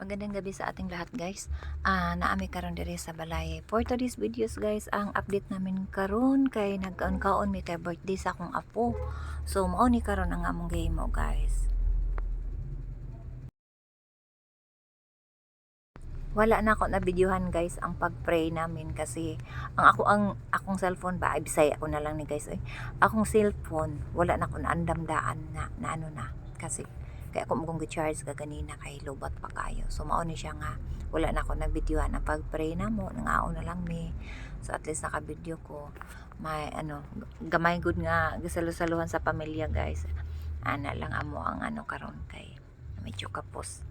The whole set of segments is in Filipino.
Magandang gabi sa ating lahat guys. Naami karon diri sa balay. For today's videos guys, ang update namin karon kay nagkaon-kaon mi kay birthday sa akong apo. So mao ni karon ang among gihimo guys. Wala na ako na videohan guys ang pag-pray namin kasi ang akong cellphone ba ay bisaya ko na lang ni guys. Akong cellphone wala na ko na andamdaan na ano na kasi kaya ako mong charge ka ganina kay lobat pa kayo. So mao ni siya nga wala na ako nag-videohan ang pag-pray namo, nangaon na lang mi. So at least naka-video ko. May gamay good nga gisalu-saluhan sa pamilya guys. Ana lang amo ang karon kay medyo kapos.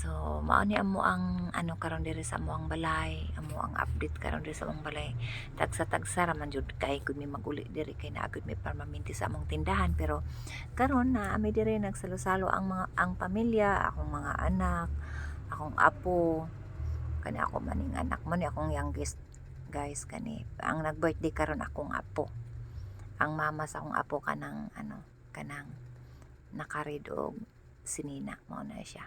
So, mao ni amo ang karon diri sa amo ang balay, amo ang update karon diri sa among balay. Tagsa-tagsa ra man jud kay gud mi maguli diri kay naa gud mi permanente sa among tindahan pero karon na ami diri nagsalo-salo ang pamilya, akong mga anak, akong apo, kani ako maning anak man ni akong youngest guys kani. Ang nag-birthday karon akong apo. Ang mama sa akong apo kanang nakarid og sinina mao na siya.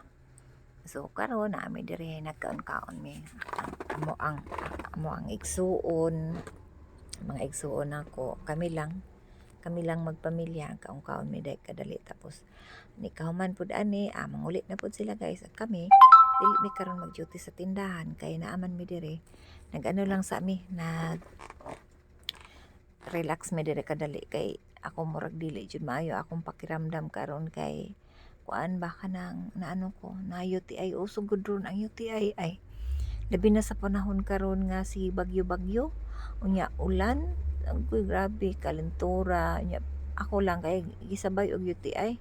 So karon na mi diri nagkaon-kaon mi amo ang igsuon, mga igsuon ako kami lang magpamilya kaon-kaon mi day kadali tapos ni kahuman pud ani mangulit na pud sila guys at kami dili mi karon mag-duty sa tindahan kay naaman mi diri nagano lang sa mi nag relax mi diri kadali kay ako murag dili jud maayo akong pakiramdam karon kay kuan ba kanang naano ko na UTI usog gud ron ang UTI ay labi na sa panahon karon nga si bagyo-bagyo unya ulan agoy grabe kalentura unya ako lang kay gisabay og UTI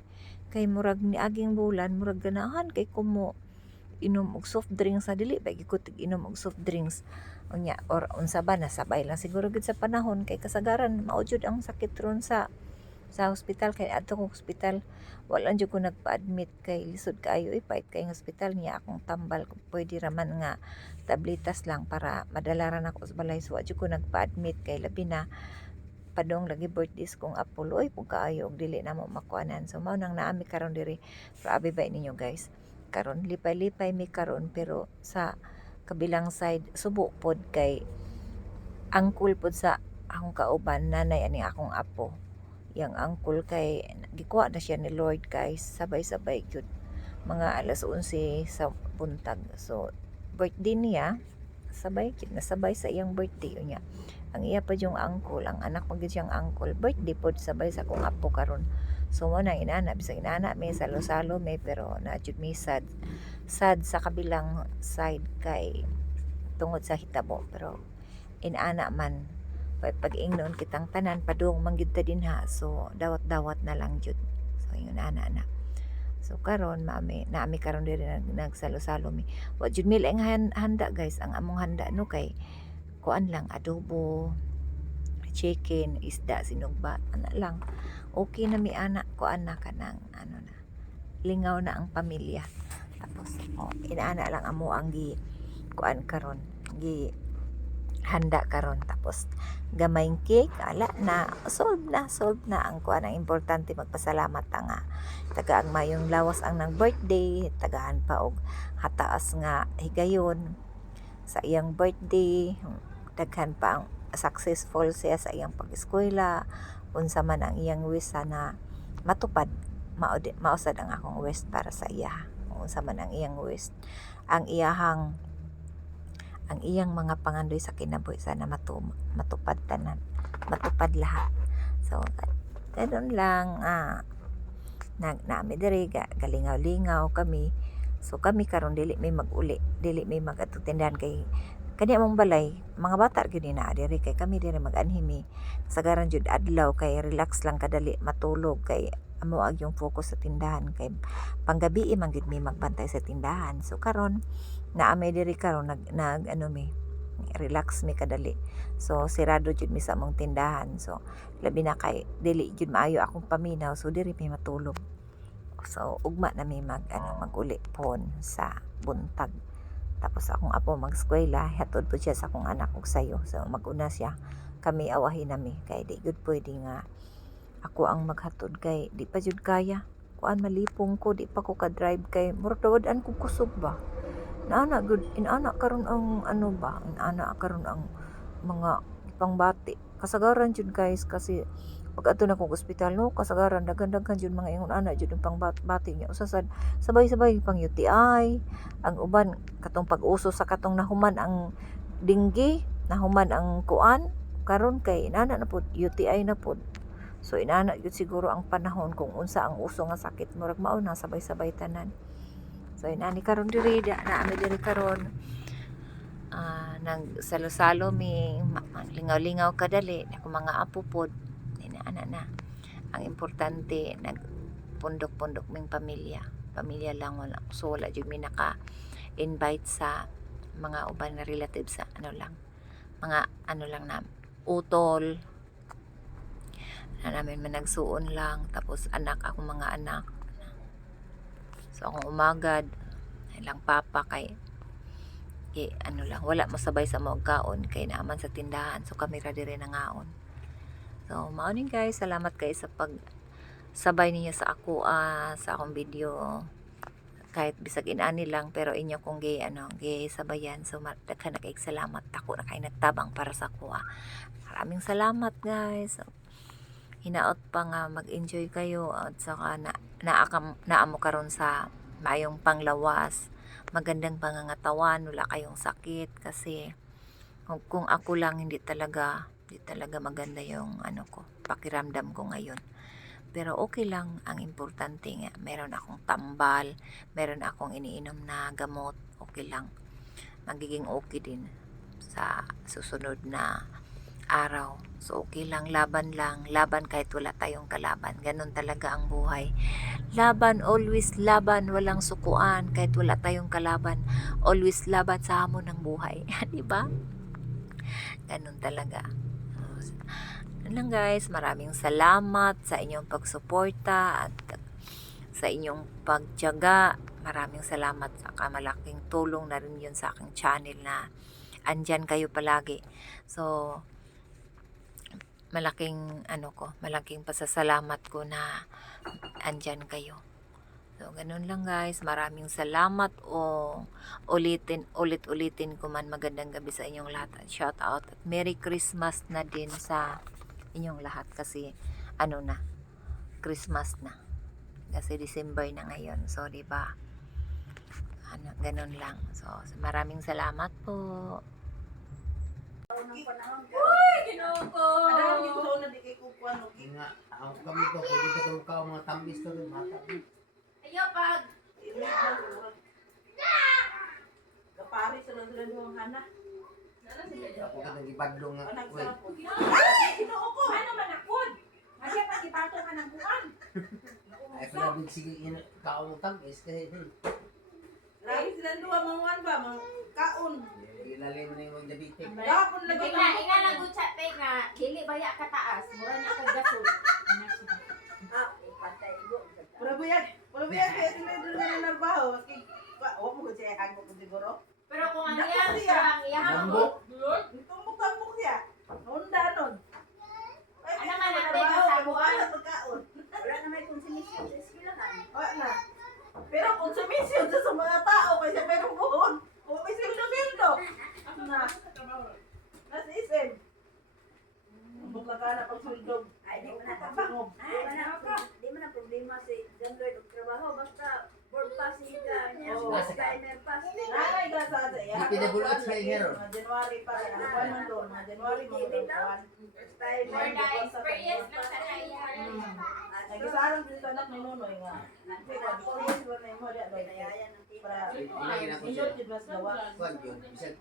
kay murag ni aging bulan murag ganahan kay kumo inom og soft drinks sa dili ba gikutig inom og soft drinks unya or unsa ba nasabay lang siguro gid sa panahon kay kasagaran mao jud ang sakit ron sa hospital kay adto ko hospital wala jud ko nagpa-admit kay lisod kaayo pait kay ng hospital niya akong tambal kung pwede raman nga tabletas lang para madalaran ako sa balay so adyo ko nagpa-admit kay labi na padong lagi birthdays kong apulo pug kaayo og dili na mo makuanan so mao nang naami karon diri grabe ba ninyo guys karon lipay-lipay mi karon pero sa kabilang side subo pod kay angkol pod sa akong kauban nanay ani akong apo yang angkol kay gikuha na siya ni Lord guys sabay-sabay gyud mga alas 11 sa buntag so birthday niya sabay gyud nasabay sa iyang birthday niya ang iya pa yung angkol ang anak pa gyud siyang angkol birthday pod sabay sa akong apo karon so mo na inana bisag inana may salo-salo may pero na jud mi sad sa kabilang side kay tungod sa hitabo pero inana man pag-ingnon kitang tanan padung manggid ta dinha so dawat-dawat na lang jud so yun ana so karon naami karon diri nagsalo-salo mi wa jud mi laing handa guys ang among handa no kay kuan lang adobo chicken isda sinugba ana lang okay na mi ana kuan na kanang na lingaw na ang pamilya tapos inaana lang amo ang gi kuan karon gi handa karon tapos gamayng cake ala na solve na ang kuan ang importante magpasalamat nga taga ang mayong lawas ang nang birthday tagahan pa og hataas nga higayon sa iyang birthday daghan pa ang successful siya sa iyang pag-eskwela unsa man ang iyang wish sana matupad mausad ang akong wish para sa iya unsa man ang iyang wish ang iyang mga pangandoy sa kinabuhi sana matupad tanan matupad lahat so ganun lang naami diri galingaw-lingaw kami so kami karon dili may magatutindahan kay kani among balay mga bata gyud ni naa diri kay kami diri mag-anhimi kasagaran jud adlaw kay relax lang kadali matulog kay amo ag yung focus sa tindahan kay panggabi man gid mi magbantay sa tindahan so karon naami diri karon nag mi relax mi kadali so sirado jud mi sa among tindahan so labi na kay dili jud maayo akong paminaw so diri mi matulog so ugma na mi maguli pon sa buntag tapos akong apo mag-eskwela hatod po siya sa akong anak ug sayo so maguna siya kami awahin nami kay di gud pwede nga ako ang maghatod kay di pa jud kaya kuan malipong ko di pa ko ka drive kay murag tawad-an ko kusog ba inana karon ang ano ba, inana karon ang mga pangbati. Kasagaran jud guys kasi pag adto na kog ospital no, kasagaran daghan-daghan jud mga ingon ana jud ang pangbati niya. Usa sad sabay-sabay pang UTI, ang uban katong pag-uso sa katong nahuman ang dinggi, nahuman ang kuan, karon kay inana na pud UTI na pud. So inana gyud siguro ang panahon kung unsa ang uso nga sakit murag mao na sabay-sabay tanan. So inani karon diri naami diri karon nang salo-salo mi lingaw-lingaw kadali ako mga apo pod inaana na. Ang importante nagpundok-pundok ming pamilya lang wala so wala jud mi naka invite sa mga uban na relatives sa ano lang mga ano lang na utol na namin managsuon lang tapos akong mga anak so akong umagad ilang papa kay ano lang wala masabay sa mga kaon kay naaman sa tindahan so kami ra diri nangaon so mao guys salamat kay sa pag sabay ninyo sa ako sa akong video kahit bisag inani lang pero inyo kong gay sabayan so daghan na kay salamat ako na kay nagtabang para sa ako maraming salamat guys so, hinaot pa nga mag-enjoy kayo at saka naamo karon sa mayong panglawas magandang pangangatawan wala kayong sakit kasi kung ako lang hindi talaga maganda yung pakiramdam ko ngayon pero okay lang ang importante nga meron akong tambal meron akong iniinom na gamot okay lang magiging okay din sa susunod na araw so okay lang laban kahit wala tayong kalaban ganun talaga ang buhay laban always laban walang sukuan kahit wala tayong kalaban always laban sa hamon ng buhay di ba ganun talaga lang guys, maraming salamat sa inyong pagsuporta at sa inyong pagtiyaga. Maraming salamat sa malaking tulong na rin yun sa aking channel na andyan kayo palagi. So, malaking pasasalamat ko na andyan kayo. So, ganun lang guys. Maraming salamat ulit-ulitin ko man magandang gabi sa inyong lahat. At shout out at Merry Christmas na din sa inyong lahat kasi Christmas na kasi December na ngayon so di ba ganun lang so maraming salamat po. Uy, Ginoo ko. Ano yung gusto na di kay kukuan og Nga, ako kami to, pwede ka itong kao mga tambis to rin, bata. Ayaw pag kapari sa sila duhang hana. Ako ka nang ibadlo nga. Anak Uy, sa po. Ay, Ginoo ko. ano man akon? Kasi pag ipato ka ng buwan. ay pala sige kao mo tambis kasi, Lagi sila duha manguan ba, mang kaon. ilalim na yung diabetic. Gapon lagi. Ika lang gutsa te nga dili baya ka taas, mura niya kag gasol. Pura buyag kaya sila doon na narbaho. Maski, huwag mo kasi hangko ko siguro. Pero kung ang Naku, iyang siya. ang iyang Lambok. Tumbok-tambok siya. Hunda nun. Ay, Ano man ang trabaho, tema sa mukha na pagkaon. Wala na may konsumisyon sa eskwelahan. Wala na. Pero konsumisyon sa mga tao kasi merong buhon. Kung may sildo-sildo. Na. Nasa isim. Bukla ka na pag suldog. Ay, di mo na Pagbangob. Di mo na problema si John Lloyd og trabaho. Basta board passing ka niya. Oo. Skymer pass. Nanay ka sa iya. Di pinabulot sa hero. January pa. Ano pa man doon? January mo doon. for the experience lang sa iya. Nagisarang din sa anak ni Nunoy nga. Kasi experience mo na yung mga doon. Para Ilayin ako indot siya. yun mas gawa. Kuwan yun, bisag.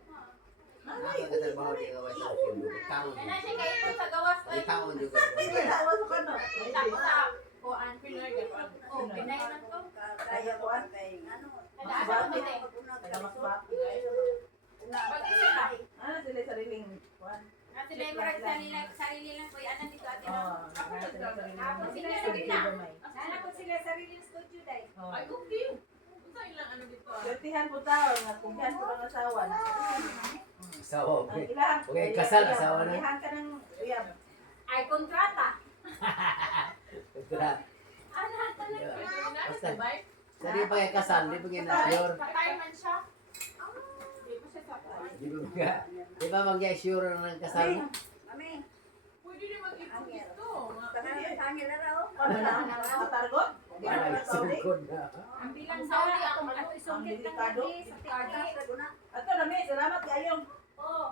Nakakatrabaho di ka sa akin. Taon Ano yun. siya kayo po sa gawas Ay, taon yun. Hindi na, awas ka no. Tapos sa kuan Pinoy gapon. Oh, Pinay na to. Kaya ko kay ano. Nasa mo te. Mas bati. Pag-isip Ano sila sariling kuwan? At sila yung marag sarili lang po yan dito at ina. Oo, sila sariling Tapos sila sa studio gitna. gamay. Sana po sila sarili ng studio dai. Oo. Ay, okay. Unsa ilang ano dito? Swertihan po tao nga kung yan po ang asawa. Asawa, Ang okay. ilahan. Okay, kasal, asawa na. Ilahan ka ng uyab. Ay, kontrata. Ito Ano talaga? Basta, sa di pa kayo kasal, di pa kayo na-sure. Patay man siya. Di ba mag-assure na nagkasama? Mami, Pwede rin mag-ipon ito. tangan sa hangin na raw. Ano na? Matargot? Sugod na. Ang bilang sauli akong ato isungkit ng delikado. gabi sa tikadi. Ato na, may. Salamat kayo. Oh.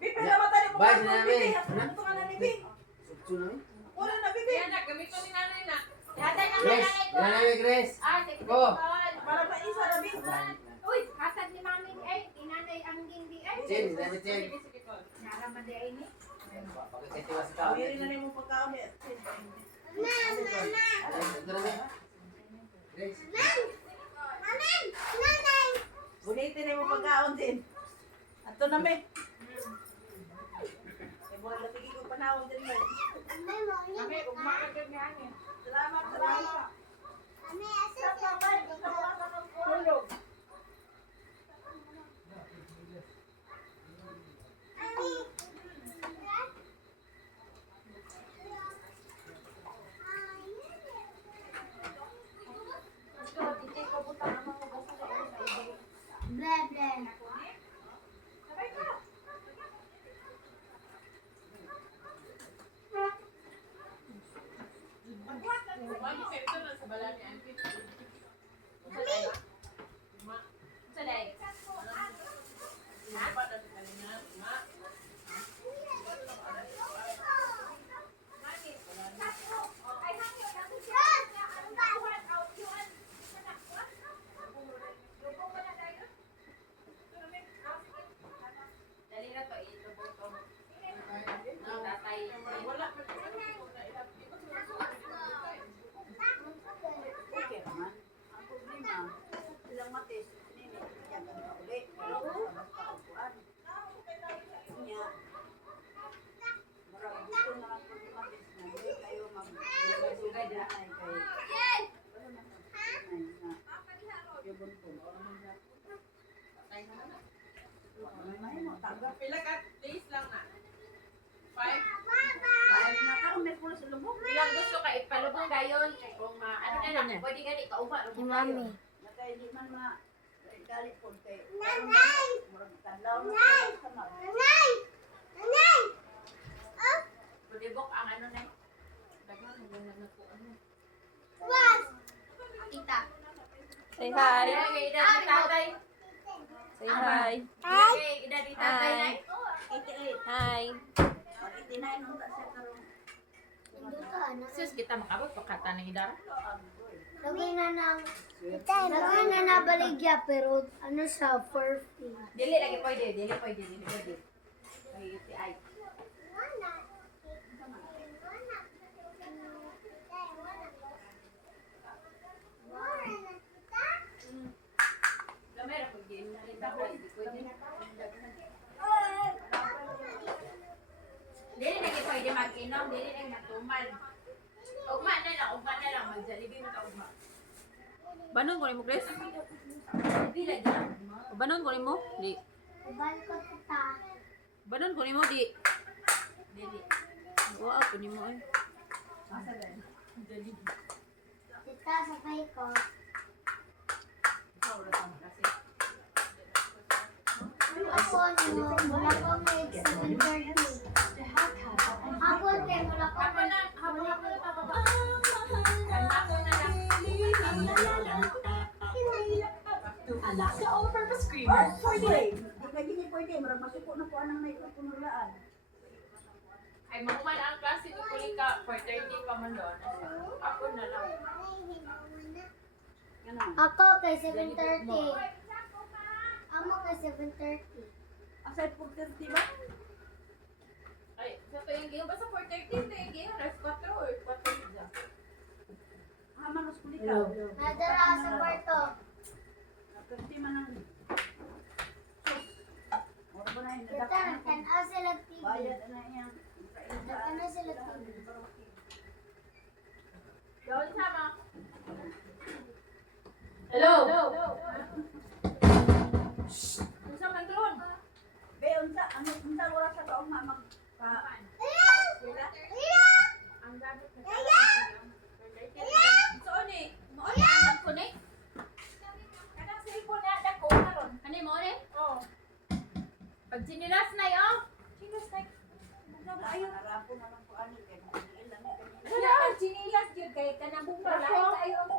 Bibi, naman tayo mo. Bye, sinabi. Ito ka na ni Bibi. Sugso na eh. Wala na, Bibi. na, gamit ko ni nanay na. Hatay na Grace! nanay ko. Yan na Grace! Ah, sige, Go. sige. Para maisa na, Bibi. Uy, hatag ni mami ay, inanay ang hindi ay. Chin, sinabi Chin. Naraman di ay ni. Pagkakitiwa sa tao. Pwede na rin mo pagkaon eh. Ito na eh. Grace. Bulitin na mo pagkaon din. Ato na, may. Eh, buhay na tigil ko panahon din, may. Kami, umaagad ni ani. Salamat, salamat. Tulog. Ito, titi ko butang ang mga hugas sa iyo sa ibo. Blah, blah. Sa day. Dali na to, itubog ko. Tatay. Okay naman. Ang problema, ilang matis, yan ka uli. Pero basta upuan. Kanya, marami gusto na lang kung matis na hindi kayo mag-sugay na ay kay. Wala na na. Yubon po. May mo, tanggap. Pila ka days lang na. 5. Ay, nakaroon may pulo sa lubog. Ilang gusto ka ipalubong dayon kung ano na lang pwede gani kauba lubong dayon. Nakay di man ma galit po kay. Nanay! Murag tadlaw na sa mag. Pudibok ang ano na. Daghan mo na ko ano. Kita. Say hi. Kay edad ni tatay. Say hi. Kay edad ni tatay na. 88. Hi. Mag 89 nung ta siya karon. Sus kita makabot pakata ng idara. Lagay na nabaligya pero ano siya, perfect. Dili lagi pwede, dili pwede. Kay UTI. Gamay ra pag di na rin dapat di pwede. Dili lagi pwede mag-inom, dili lagi matuman. Ugma na lang, mag-Jollibee mo ta ugma. Banon ko mo, Grace? Pila dyan. Banon ko mo? Di. Ubal ko tita. Banon ko mo, di. Dili. Wow, ko mo eh. Tita, sakay ko. Ako, wala ko may 7:30. Ako, kay wala ko Ako na, hapon na pababa. Ako na lang. Alaska All-Purpose Creamer for the Di ka gini pwede murag masuko na ko anang may punulaan. Ay, makuman ang klase ni Kulika for 30 pa man doon. Ako na lang. Ano? Ako kay 7:30. Amo kay 7:30. Aside po 30 ba? Ay, sa to yung game, basta for 30 to yung game, alas 4 or 4 dyan. Haman os kulikaw. Nadara sa kwarto. Kasi man ang Ora ba na yung Tita, nagtanaw sila TV. bayad na yan. Nagtanaw sila TV. Gawin sama. Hello! Unsa man doon? Be unsa ano unsa wala sa kaong mag Ang gamit na so, ni? Mo ni ang connect? Kanang cellphone na dako karon. Ani mo ni? Oh. Pag sinilas na yun, sinilas na Narapo na lang po ano kay ilan na ganyan. Wala, chinilas yun kay kanang bumbalay tayo ang